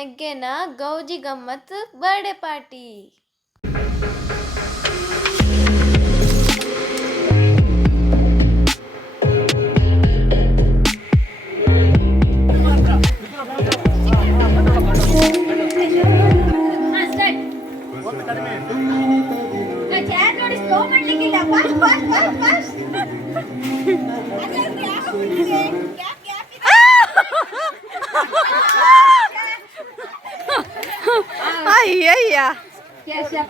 ಮೆಗ್ಗೆನ ಗೌಜಿ ಗಮ್ಮತ್ birthday party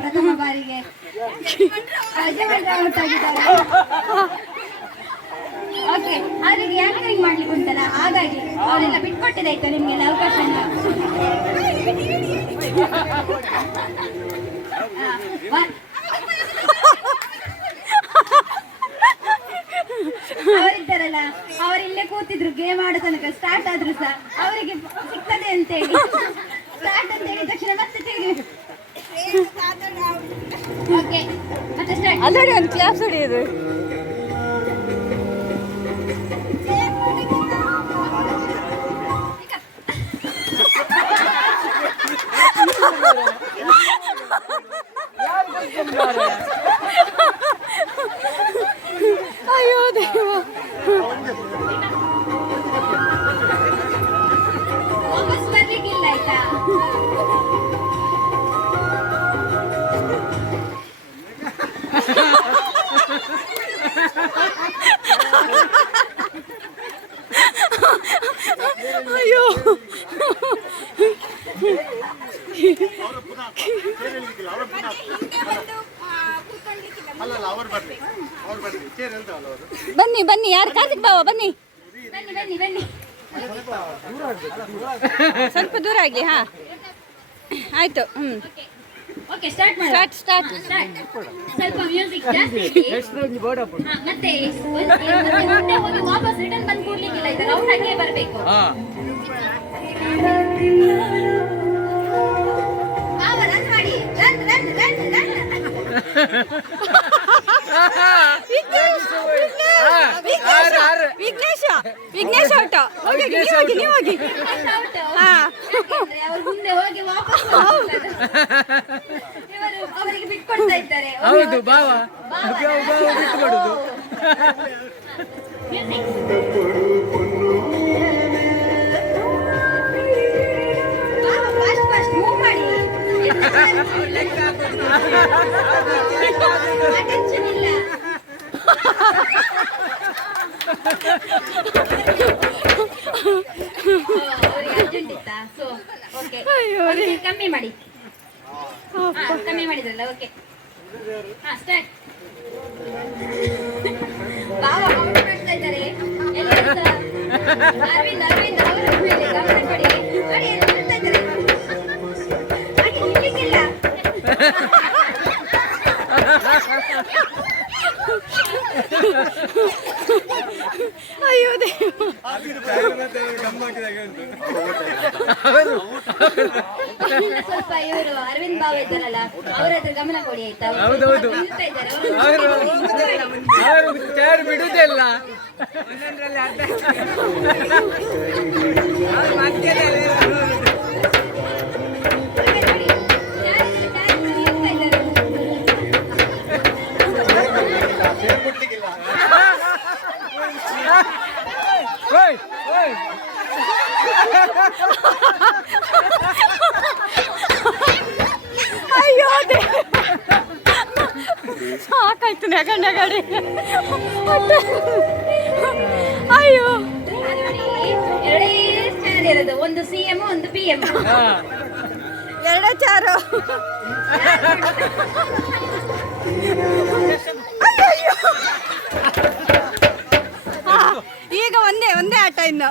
ಪ್ರಥಮ ಬಾರಿಗೆ ಓಕೆ ಅವರಿಗೆ ಆಂಕರಿಂಗ್ ಮಾಡ್ಲಿಕ್ಕೆ ಉಂಟಲ್ಲ? ಹಾಗಾಗಿ ಅವರೆಲ್ಲ ಬಿಟ್ಕೊಟ್ಟಿದಾಯ್ತು ನಿಮ್ಗೆಲ್ಲ ಅವಕಾಶ ಅವರಿದ್ದಾರಲ್ಲ ಅವರಿಲ್ಲೇ ಕೂತಿದ್ರು ಗೇಮ್ ಆಡೋ ತನಕ ಸ್ಟಾರ್ಟ್ ಆದ್ರು ಸಹ ಅವರಿಗೆ ಸಿಗ್ತದೆ ಅಂತ ಹೇಳಿ. ಸ್ಟಾರ್ಟ್ ಅಂತ ಹೇಳಿದ ತಕ್ಷಣ ಮತ್ತೆ ತಿರುಗಿ ಓಕೆ ಮತ್ತೆ ಸ್ಟಾರ್ಟ್ ಅಲ್ಲಡಿ ಒಂದು ಕ್ಲಾಸ್ ಹೊಡೆಯೋದು ಅಯ್ಯೋ ದೇವ ವಾಪಸ್ ಬರ್ಲಿಕ್ಕಿಲ್ಲ ಆಯ್ತಾ? ಬನ್ನಿ ಬನ್ನಿ, ಯಾರು? ಕಾರ್ತಿಕ್ ಬಾವ, ಬನ್ನಿ. ಸ್ವಲ್ಪ ದೂರ ಆಗಲಿ, ಹಾ. ಆಯ್ತು, ಹ್ಮ್. ಓಕೆ ಸ್ಟಾರ್ಟ್ ಮಾಡಿ ಸ್ಟಾರ್ಟ್ ಸ್ಟಾರ್ಟ್ ಸ್ವಲ್ಪ ಮ್ಯೂಸಿಕ್ ಜಾಸ್ತಿ ಮತ್ತೆ ವಾಪಸ್ ಬಂದು ಬರಬೇಕು ವಿಘ್ನೇಶ ವಿಘ್ನೇಶ್ ಔಟ ಹೋಗಿ ಹೋಗಿ, ನೀವು ಹೋಗಿ ನೀವು ಹೌದು ಬಾವ ಬಾವ. ಬಿಟ್ಟು ಕೊಡುದು ಕಮ್ಮಿ ಮಾಡಿ. ಕಮ್ಮಿ ಮಾಡಿದ್ರಲ್ಲ ಓಕೆ ಹಾ ಸ್ಟಾರ್ಟ್ ಮಾಡ್ತಾ ಇದ್ದಾರೆ. ಅರವಿಂದ್ ಅರವಿಂದ್ ಅವರ ಮೇಲೆ ಗಮನ ಕೊಡಿ. ಅಯ್ಯೋ ದೇವ ಸ್ವಲ್ಪ ಇವರು ಅರವಿಂದ್ ಬಾವ ಇದ್ದಾರಲ್ಲ ಅವರ ಹತ್ರ ಗಮನ ಕೊಡಿ ಆಯ್ತಾ? ಅವ್ರು ಹೌದೌದು. ಸ್ವಲ್ಪ ನಿಲ್ತಾ ಇದ್ದಾರೆ. ಅವ್ರನ್ನ ಅವರು ಚೇರ್ ಬಿಡುದೇ ಅಯ್ಯೋ ಸಾಕಾಯ್ತು ನೆಗ ನೆಗಡಿ ಅಯ್ಯೋ. ಇರೋದು ಒಂದು ಸಿ ಎಂ ಒಂದು ಪಿ ಎಂ. ಎರಡೇ ಚಾರು ಅಯ್ಯಯ್ಯೋ. ಹಾ, ಈಗ ಒಂದೇ ಒಂದೇ ಆಟ ಇನ್ನು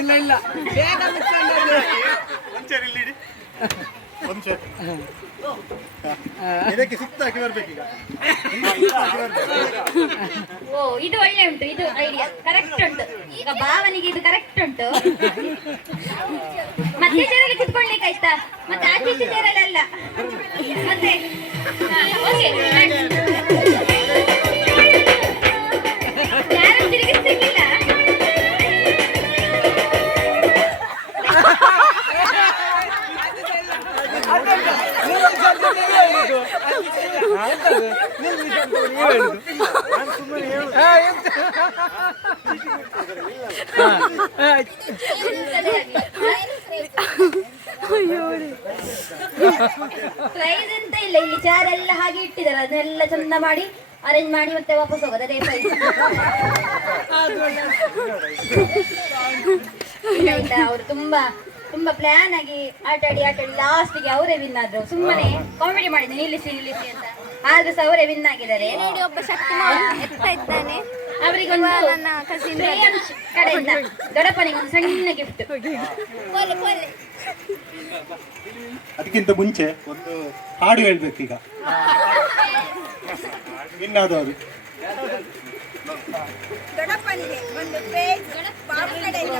ಇಲ್ಲ ಇಲ್ಲ. ಬೇಗ ಮುಚ್ಕೊಂಡು ಒಂದ್ ಚೇರ್ ಇಲ್ಲಿ ಇಡಿ. ಒಂದ್ ಚೇರ್ ಇದಕ್ಕೆ ಸಿಕ್ತಾಕಿ ಬರ್ಬೇಕೀಗ ಓ ಇದು ಒಳ್ಳೆ ಉಂಟು ಇದು ಐಡಿಯಾ ಕರೆಕ್ಟ್ ಉಂಟು. ಈಗ ಭಾವನಿಗೆ ಇದು ಕರೆಕ್ಟ್ ಉಂಟು. ಮತ್ತೆ ಚೇರಲ್ಲಿ ಕುತ್ಕೊಳ್ಲಿಕ್ಕೆ ಆಯ್ತಾ? ಮತ್ತೆ ಆಚೆ ಸೇರಲ್ಲ ಅಲ್ಲ ಮತ್ತೆ ಓಕೆ ಪ್ರೈಸ್ ಅಂತ ಇಲ್ಲ ಇಲ್ಲಿ ಚಾರ್ ಎಲ್ಲ ಹಾಗೆ ಇಟ್ಟಿದ್ದಾರೆ. ಅದನ್ನೆಲ್ಲ ಚಂದ ಮಾಡಿ ಅರೇಂಜ್ ಮಾಡಿ ಮತ್ತೆ ವಾಪಸ್ ಹೋಗೋದು ಅದೇ ಪ್ರೈಸ್ ಅವ್ರು ಅವರು ತುಂಬಾ ತುಂಬಾ ಪ್ಲಾನ್ ಆಗಿ ಆಟಾಡಿ ಆಟಾಡಿ ಲಾಸ್ಟ್ಗೆ ಅವರೇ ವಿನ್ ಆದ್ರು. ಸುಮ್ಮನೆ ಕಾಮಿಡಿ ಮಾಡಿದ್ರು ನಿಲ್ಲಿಸಿ ನಿಲ್ಲಿಸಿ ಅಂತ. ಆದ್ರೂ ಸಹ ಅವರೇ ವಿನ್ ಆಗಿದ್ದಾರೆ. ಒಬ್ಬ ಶಕ್ತಿ ಎತ್ತ ಇದ್ದಾನೆ. ಅವರಿಗೊಂದು ನನ್ನ ಕಸಿನ್ ಕಡೆಯಿಂದ ದೊಡ್ಡಪ್ಪನಿಗೆ ಒಂದು ಸಣ್ಣ ಗಿಫ್ಟ್ ಅದಕ್ಕಿಂತ ಮುಂಚೆ ಒಂದು ಹಾಡು ಹೇಳ್ಬೇಕೀಗ ಇನ್ನಾದವರು ದೊಡ್ಡಪ್ಪನಿಗೆ ಒಂದು ಪೇಜ್ ಬಾಬು ಕಡೆಯಿಂದ.